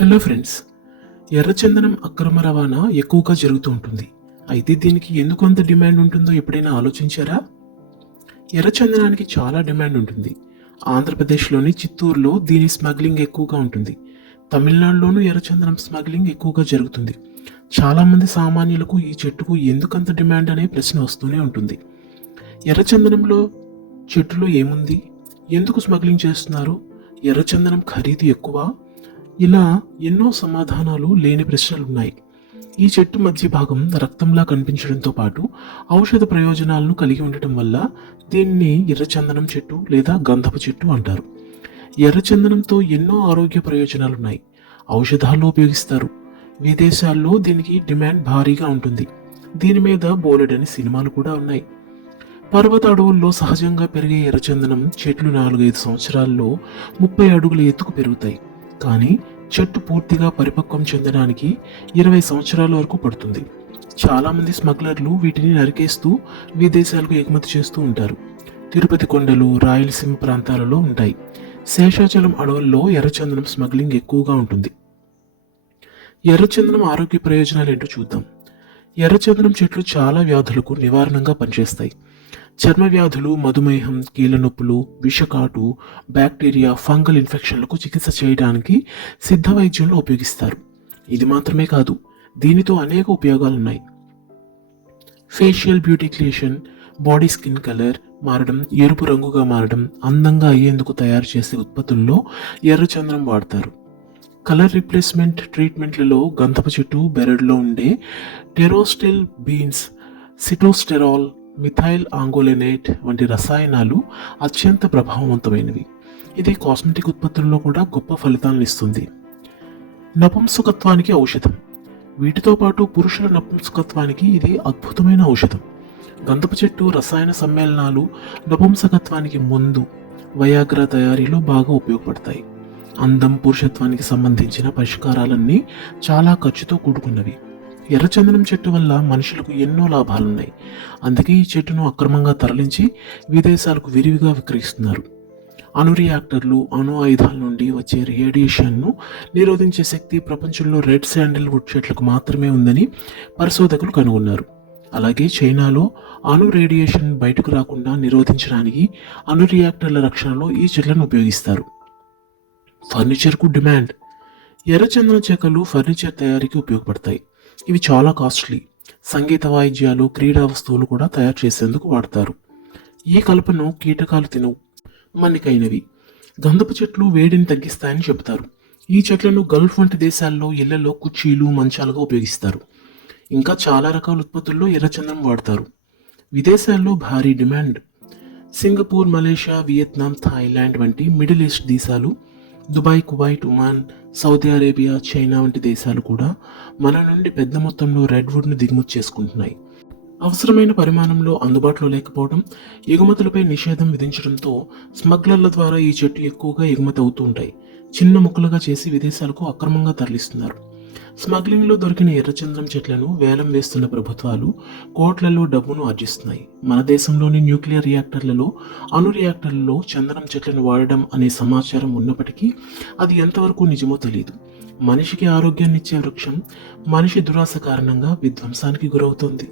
Hello friends ఎర్రచందనం అక్రమ రవాణా ఎక్కువగా జరుగుతూ ఉంటుంది. అయితే దీనికి ఎందుకు అంత డిమాండ్ ఉంటుందో ఎప్పుడైనా ఆలోచించారా? ఎర్రచందనానికి చాలా డిమాండ్ ఉంటుంది. ఆంధ్రప్రదేశ్లోని చిత్తూరులో దీని స్మగ్లింగ్ ఎక్కువగా ఉంటుంది. తమిళనాడులోనూ ఎర్రచందనం స్మగ్లింగ్ ఎక్కువగా జరుగుతుంది. చాలామంది సామాన్యులకు ఈ చెట్టుకు ఎందుకంత డిమాండ్ అనే ప్రశ్న వస్తూనే ఉంటుంది. ఎర్రచందనంలో చెట్టులో ఏముంది? ఎందుకు స్మగ్లింగ్ చేస్తున్నారు? ఎర్రచందనం ఖరీదు ఎక్కువ? ఇలా ఎన్నో సమాధానాలు లేని ప్రశ్నలు ఉన్నాయి ఈ చెట్టు మధ్య భాగం రక్తంలా కనిపించడంతో పాటు ఔషధ ప్రయోజనాలను కలిగి ఉండటం వల్ల దీన్ని ఎర్రచందనం చెట్టు లేదా గంధపు చెట్టు అంటారు. ఎర్రచందనంతో ఎన్నో ఆరోగ్య ప్రయోజనాలు ఉన్నాయి ఔషధాల్లో ఉపయోగిస్తారు. విదేశాల్లో దీనికి డిమాండ్ భారీగా ఉంటుంది. దీని మీద బోలెడని సినిమాలు కూడా ఉన్నాయి. పర్వత అడవుల్లో సహజంగా పెరిగే ఎర్రచందనం చెట్లు నాలుగైదు సంవత్సరాల్లో ముప్పై అడుగుల ఎత్తుకు పెరుగుతాయి. కానీ చెట్టు పూర్తిగా పరిపక్వం చెందడానికి ఇరవై సంవత్సరాల వరకు పడుతుంది. చాలామంది స్మగ్లర్లు వీటిని నరికేస్తూ విదేశాలకు ఎగుమతి చేస్తూ ఉంటారు. తిరుపతి కొండలు రాయలసీమ ప్రాంతాలలో ఉంటాయి. శేషాచలం అడవుల్లో ఎర్రచందనం స్మగ్లింగ్ ఎక్కువగా ఉంటుంది. ఎర్రచందనం ఆరోగ్య ప్రయోజనాలు ఏంటో చూద్దాం. ఎర్రచందనం చెట్లు చాలా వ్యాధులకు నివారణగా పనిచేస్తాయి. చర్మ వ్యాధులు మధుమేహం కీళ్ళనొప్పులు విషకాటు బ్యాక్టీరియా ఫంగల్ ఇన్ఫెక్షన్లకు చికిత్స చేయడానికి సిద్ధ వైద్యంలో ఉపయోగిస్తారు. ఇది మాత్రమే కాదు దీనితో అనేక ఉపయోగాలు ఉన్నాయి ఫేషియల్ బ్యూటిక్లేషన్ బాడీ స్కిన్ కలర్ మారడం ఎరుపు రంగుగా మారడం అందంగా అయ్యేందుకు తయారు చేసే ఉత్పత్తుల్లో ఎర్రచందనం వాడతారు. కలర్ రిప్లేస్మెంట్ ట్రీట్మెంట్లలో గంధపు చెట్టు బెరడులో ఉండే టెరోస్టెల్ బీన్స్ సిటోస్టెరాల్ మిథైల్ ఆంగోలెనేట్ వంటి రసాయనాలు అత్యంత ప్రభావవంతమైనవి. ఇది కాస్మెటిక్ ఉత్పత్తుల్లో కూడా గొప్ప ఫలితాలను ఇస్తుంది. నపుంసకత్వానికి ఔషధం. వీటితో పాటు పురుషుల నపుంసకత్వానికి ఇది అద్భుతమైన ఔషధం. గంధపు చెట్టు రసాయన సమ్మేళనాలు నపుంసకత్వానికి ముందు వయాగ్ర తయారీలో బాగా ఉపయోగపడతాయి. అందం పురుషత్వానికి సంబంధించిన పరిష్కారాలన్నీ చాలా ఖర్చుతో కూడుకున్నవి. ఎర్రచందనం చెట్టు వల్ల మనుషులకు ఎన్నో లాభాలున్నాయి. అందుకే ఈ చెట్టును అక్రమంగా తరలించి విదేశాలకు విరివిగా విక్రయిస్తున్నారు. అణు రియాక్టర్లు అణు ఆయుధాల నుండి వచ్చే రేడియేషన్ను నిరోధించే శక్తి ప్రపంచంలో రెడ్ శాండిల్వుడ్ చెట్లకు మాత్రమే ఉందని పరిశోధకులు కనుగొన్నారు. అలాగే చైనాలో అణు రేడియేషన్ బయటకు రాకుండా నిరోధించడానికి అణు రియాక్టర్ల రక్షణలో ఈ చెట్లను ఉపయోగిస్తారు. ఫర్నిచర్కు డిమాండ్. ఎర్రచందన చెక్కలు ఫర్నిచర్ తయారీకి ఉపయోగపడతాయి. ఇవి చాలా కాస్ట్లీ. సంగీత వాయిద్యాలు క్రీడా వస్తువులు కూడా తయారు చేసేందుకు వాడతారు. ఈ కలపను కీటకాలు తినవు మన్నికైనవి. గంధపు చెట్లు వేడిని తగ్గిస్తాయని చెబుతారు. ఈ చెట్లను గల్ఫ్ వంటి దేశాల్లో ఇళ్ళలో కుర్చీలు మంచాలుగా ఉపయోగిస్తారు. ఇంకా చాలా రకాల ఉత్పత్తుల్లో ఎర్రచందనం వాడతారు. విదేశాల్లో భారీ demand. Singapore Malaysia Vietnam Thailand వంటి మిడిల్ ఈస్ట్ దేశాలు Dubai Kuwait Oman Saudi Arabia China వంటి దేశాలు కూడా మన నుండి పెద్ద మొత్తంలో రెడ్వుడ్ను దిగుమతి చేసుకుంటున్నాయి. అవసరమైన పరిమాణంలో అందుబాటులో లేకపోవడం ఎగుమతులపై నిషేధం విధించడంతో స్మగ్లర్ల ద్వారా ఈ చెట్టు ఎక్కువగా ఎగుమతి అవుతూ ఉంటాయి. చిన్న ముక్కలుగా చేసి విదేశాలకు అక్రమంగా తరలిస్తున్నారు. స్మగ్లింగ్లో దొరికిన ఎర్రచంద్రం చెట్లను వేలం వేస్తున్న ప్రభుత్వాలు కోట్లలో డబ్బును ఆర్జిస్తున్నాయి. మన దేశంలోని న్యూక్లియర్ రియాక్టర్లలో అణు రియాక్టర్లలో చందనం చెట్లను వాడడం అనే సమాచారం ఉన్నప్పటికీ అది ఎంతవరకు నిజమో తెలియదు మనిషికి ఆరోగ్యాన్నిచ్చే వృక్షం మనిషి దురాశ కారణంగా విధ్వంసానికి గురవుతోంది.